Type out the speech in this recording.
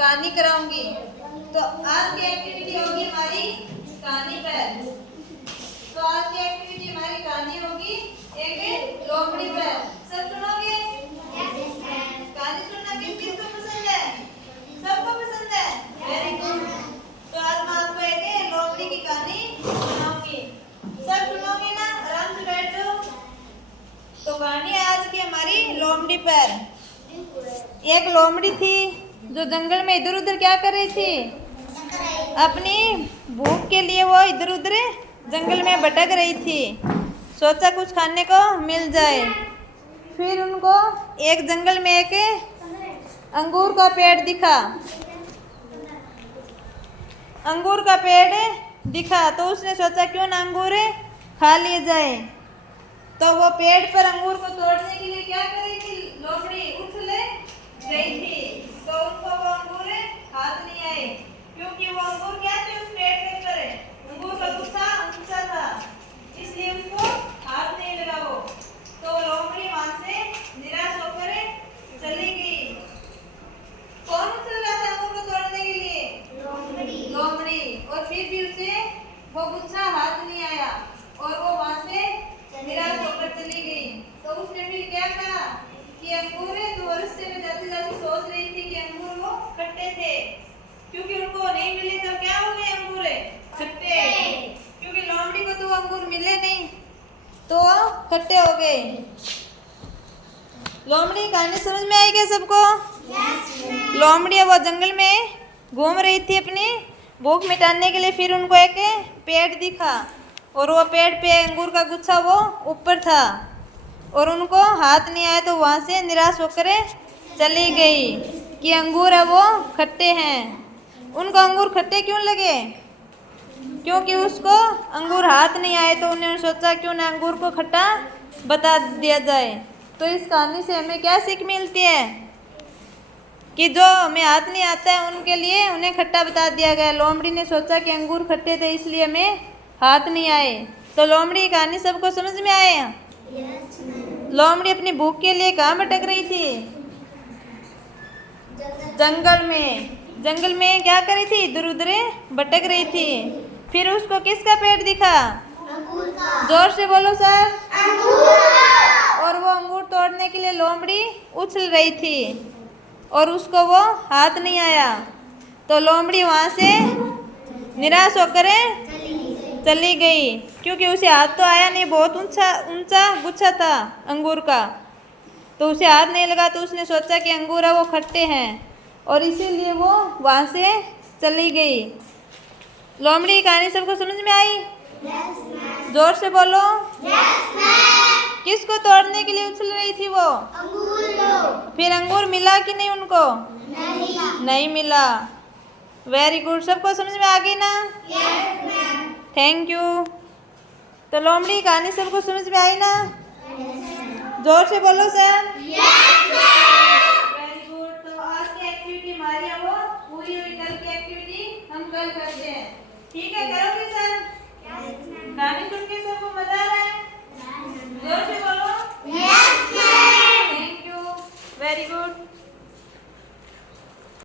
कहानी कराऊंगी। तो आज की एक्टिविटी होगी हमारी कहानी पर। तो आज की एक्टिविटी हमारी कहानी होगी एक लोमड़ी पर। सब सुनोगे? कहानी सुनना किस किस को पसंद है? सबको पसंद है? Very good. तो आज मैं आपको एक लोमड़ी की कहानी सुनाऊंगी। सब सुनोगे ना? आराम से बैठ जाओ। तो कहानी आज की हमारी लोमड़ी पर। एक लोमड़ी थी जो जंगल में इधर उधर क्या कर रही थी? अपनी भूख के लिए वो इधर उधर जंगल में भटक रही थी। सोचा कुछ खाने को मिल जाए। फिर उनको एक जंगल में एक अंगूर का पेड़ दिखा। अंगूर का पेड़ दिखा तो उसने सोचा क्यों ना अंगूर खा लिए जाए। तो वो पेड़ पर अंगूर को तोड़ने के लिए क्या कर रही थी? लोमड़ी उछल गई थी। तो उनको वो अंगूर हाथ नहीं आए क्योंकि वो अंगूर क्या थे उस पेड़ के ऊपर? अंगूर का गुच्छा ऊंचा था, इसलिए उसको हाथ नहीं लगा वो। तो लोमड़ी वहां से निराश होकर चली गई। कौन उछल रहा था अंगूर को तोड़ने के लिए? लोमड़ी। और फिर भी उसे वो गुच्छा हाथ नहीं आया और वो वहां से निराश होकर चली गई। तो उसने फिर क्या कहा कि अंगूर तो रास्ते में जाते जाते सोच रही थी कि अंगूर वो खट्टे थे, क्योंकि उनको नहीं मिले तो क्या हो गए अंगूर खट्टे, क्योंकि लोमड़ी को तो अंगूर मिले नहीं तो खट्टे हो गए। लोमड़ी की कहानी समझ में आई क्या सबको? लोमड़ी वो जंगल में घूम रही थी अपनी भूख मिटाने के लिए। फिर उनको एक पेड़ दिखा और वो पेड़ पे अंगूर का गुच्छा वो ऊपर था और उनको हाथ नहीं आया। तो वहाँ से निराश होकर चली गई कि अंगूर है वो खट्टे हैं। उनको अंगूर खट्टे क्यों लगे? क्योंकि उसको अंगूर हाथ नहीं आए। तो उन्होंने सोचा क्यों ना अंगूर को खट्टा बता दिया जाए। तो इस कहानी से हमें क्या सीख मिलती है कि जो हमें हाथ नहीं आता है उनके लिए उन्हें खट्टा बता दिया गया। लोमड़ी ने सोचा कि अंगूर खट्टे थे इसलिए हमें हाथ नहीं आए। तो लोमड़ी की कहानी सबको समझ में आए? लोमड़ी अपनी भूख के लिए कहाँ भटक रही थी? जंगल में। जंगल में क्या कर रही थी? इधर उधर भटक रही थी। फिर उसको किसका पेड़ दिखा? जोर से बोलो सर। और वो अंगूर तोड़ने के लिए लोमड़ी उछल रही थी और उसको वो हाथ नहीं आया। तो लोमड़ी वहाँ से निराश होकर चली गई क्योंकि उसे हाथ तो आया नहीं, बहुत ऊंचा ऊंचा गुच्छा था अंगूर का, तो उसे हाथ नहीं लगा। तो उसने सोचा कि अंगूर है वो खट्टे हैं और इसीलिए वो वहाँ से चली गई। लोमड़ी की कहानी सबको समझ में आई? जोर से बोलो। किसको तोड़ने के लिए उछल रही थी वो? फिर अंगूर मिला कि नहीं उनको? नहीं मिला। Very good. सबको समझ में आ गई ना? Thank you. तो लोमड़ी की कहानी सबको समझ में आई ना? जोर से बोलो सर। Very good. तो आज की एक्टिविटी हमारी है वो पूरी हुई। कल की एक्टिविटी हम कल करते हैं, ठीक है? करोगे सर? कहानी सुन के सबको मजा आ रहा है? जोर से बोलो। Thank you. Very good.